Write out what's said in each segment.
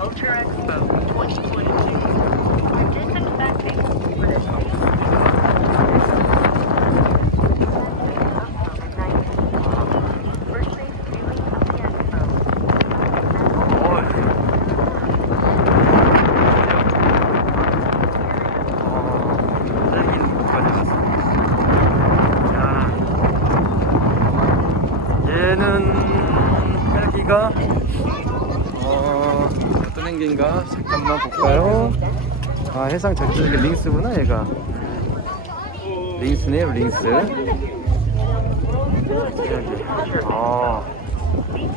Culture Expo 볼까요? 아 해상 저쪽에 링스구나 얘가. 링스네요 링스. 아. 우리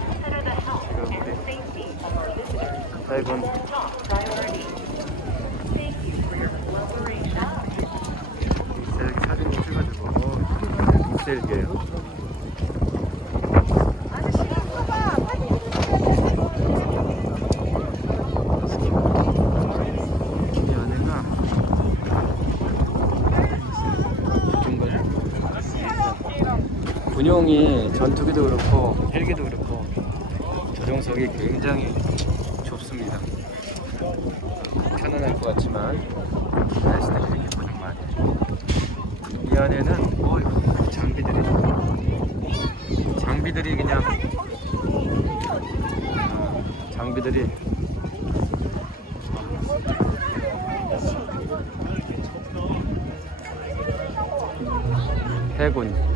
사이건 셀 사진 찍어주고 어, 셀게요 이 안에가 군용이 전투기도 그렇고 헬기도 그렇고 조종석이 굉장히 좁습니다. 편안할 것 같지만 날씨는 되게 정말 이 안에는 어휴, 장비들이 장비들이 그냥 어, 장비들이 해군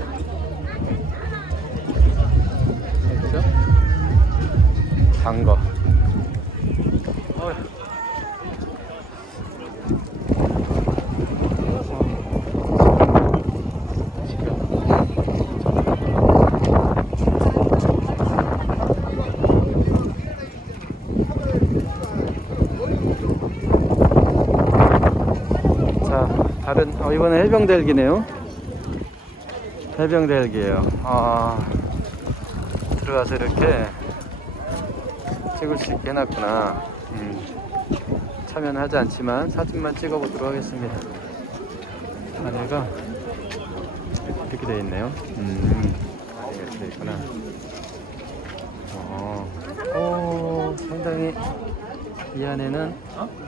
자, 다른 어, 이번에 해병대 헬기네요. 해병대 헬기예요. 아, 들어가서 이렇게 찍을 수 있게 해놨구나. 음, 참여는 하지 않지만 사진만 찍어보도록 하겠습니다. 안에가 이렇게 되어 있네요. 음, 이렇게 되어 있구나. 어, 오, 상당히 이 안에는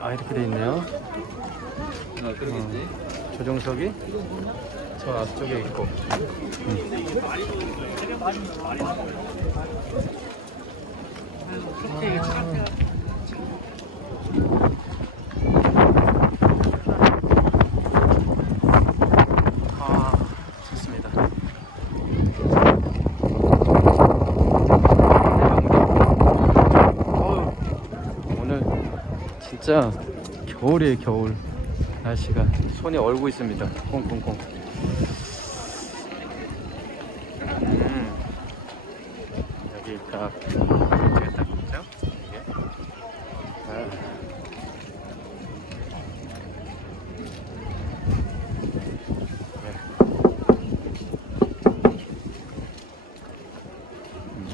아 이렇게 되어 있네요. 아, 그러겠지. 조종석이 저 앞쪽에 있고 아 좋습니다 오늘 진짜 겨울이에요 겨울. 날씨가. 손이 얼고 있습니다. 콩콩콩. 음. 여기 딱 있죠 이게 아. 네. 음.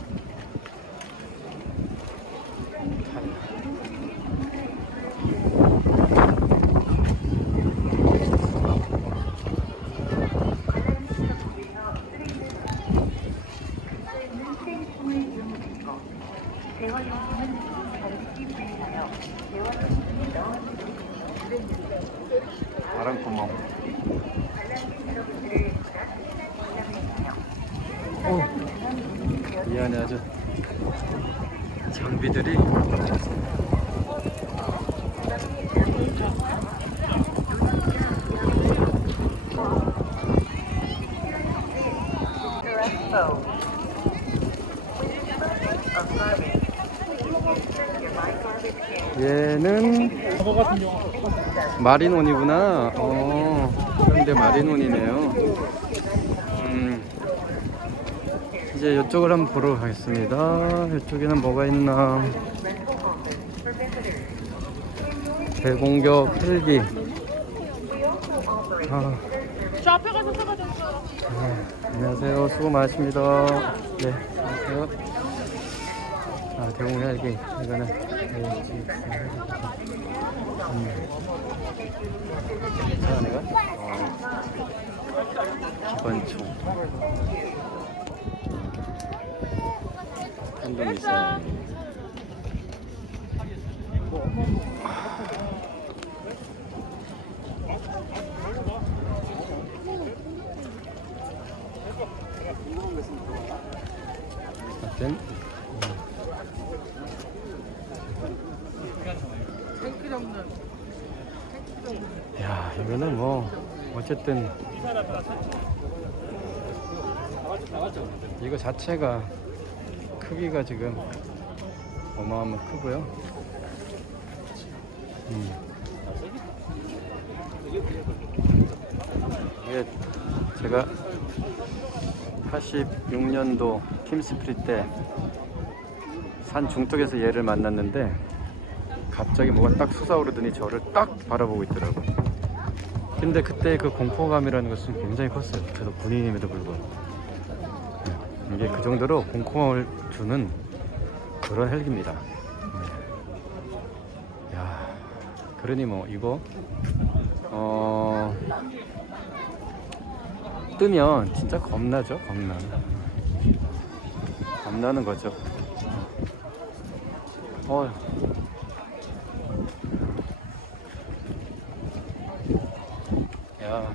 타이어. 바람 구멍. 오, 이 안에 아주 장비들이. 얘는 마린온이구나. 어, 그런데 마린온이네요. 음, 이제 이쪽을 한번 보러 가겠습니다. 이쪽에는 뭐가 있나? 대공격 헬기. 아, 저 앞에 가서 써가지고 아, 안녕하세요. 수고 많으십니다. 네, 안녕하세요. 아, 대공 헬기. 이거는 LG 음. 자, 내가 어, 기관총. 한동 있어요. 같은 야 이거는 뭐 어쨌든 이거 자체가 크기가 지금 어마어마 크고요. 음. 이게 제가 86년도 팀스프릿 때산 중턱에서 얘를 만났는데 갑자기 뭐가 딱 솟아오르더니 저를 딱 바라보고 있더라고요. 근데 그때 그 공포감이라는 것은 굉장히 컸어요. 저도 군인임에도 불구하고. 네. 이게 그 정도로 공포감을 주는 그런 헬기입니다. 네. 야, 그러니 뭐 이거 어 뜨면 진짜 겁나죠, 겁나. 겁나는 거죠. 어. 야.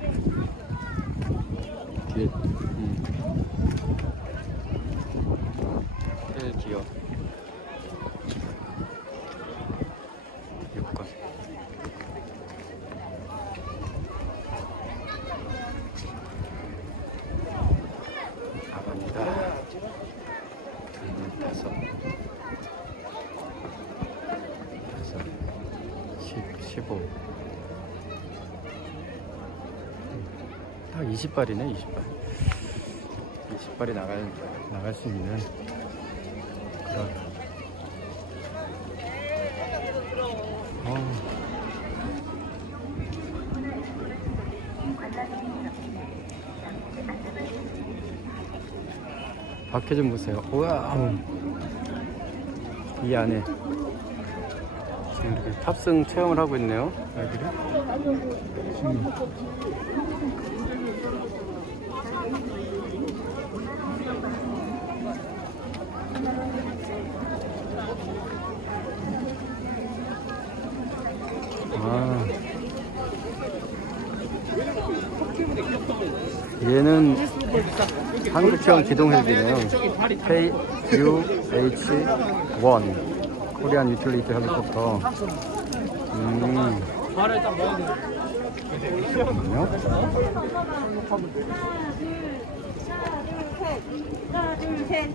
15. 딱 20발이네, 20발. 20발이 나갈, 나갈 수 있는 그런. 어. 밖에 좀 보세요. 우와. 이 안에 지금 이렇게 탑승 체험을 하고 있네요 아이들이 음. 아. 얘는 한국형 기동 헬기네요. KUH-1 코리안 유틸리티 헬리콥터. 음. 잠깐만요. 하나 둘 셋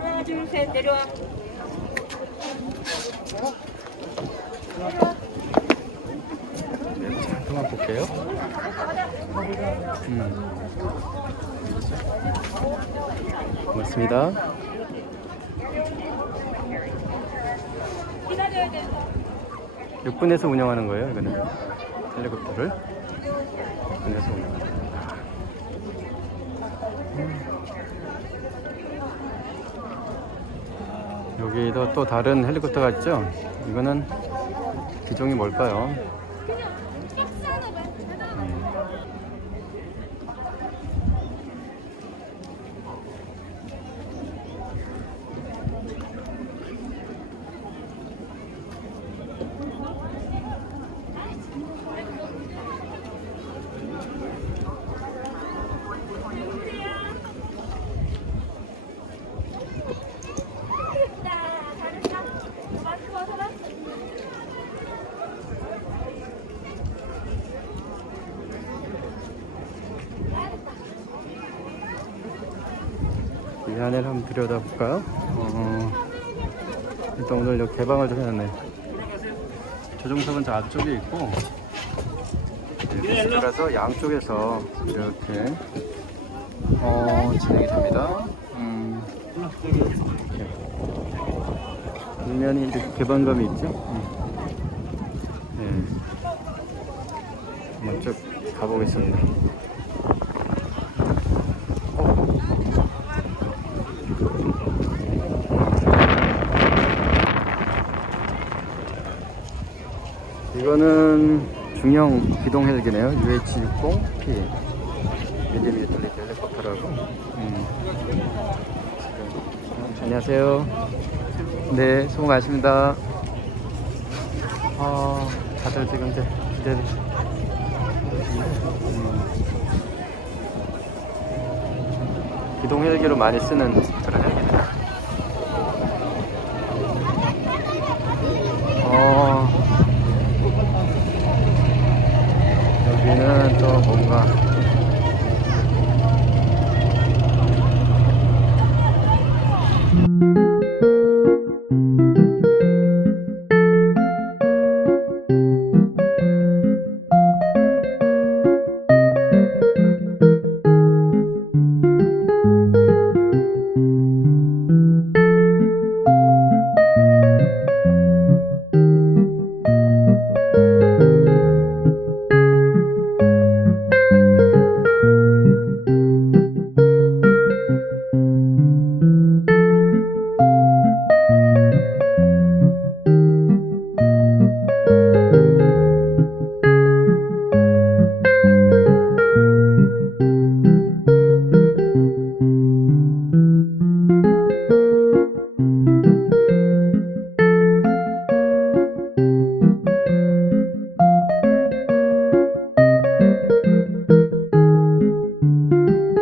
하나 둘 셋 내려와 네, 잠깐만 볼게요. 음. 고맙습니다. 6분에서 운영하는 거예요, 이거는. 헬리콥터를. 6분에서 운영하는 거예요. 여기도 또 다른 헬리콥터가 있죠? 이거는 기종이 뭘까요? 들여다볼까요? 어, 일단 오늘 여기 개방을 좀 해놨네. 조종석은 저 앞쪽에 있고, 리스트라서 양쪽에서 이렇게 어, 진행이 됩니다. 음, 이렇게. 뒷면이 이렇게 개방감이 있죠? 음. 네. 한번 쭉 가보겠습니다. 이거는 중형 기동 헬기네요. UH60P 미디엄 유틸리티 헬리콥터라고. 음. 안녕하세요. 네, 수고 많으십니다. 아, 어, 다들 지금 이제 기대를. 음. 기동 헬기로 많이 쓰는 그런 헬기네요. 어. 여기는 또 뭔가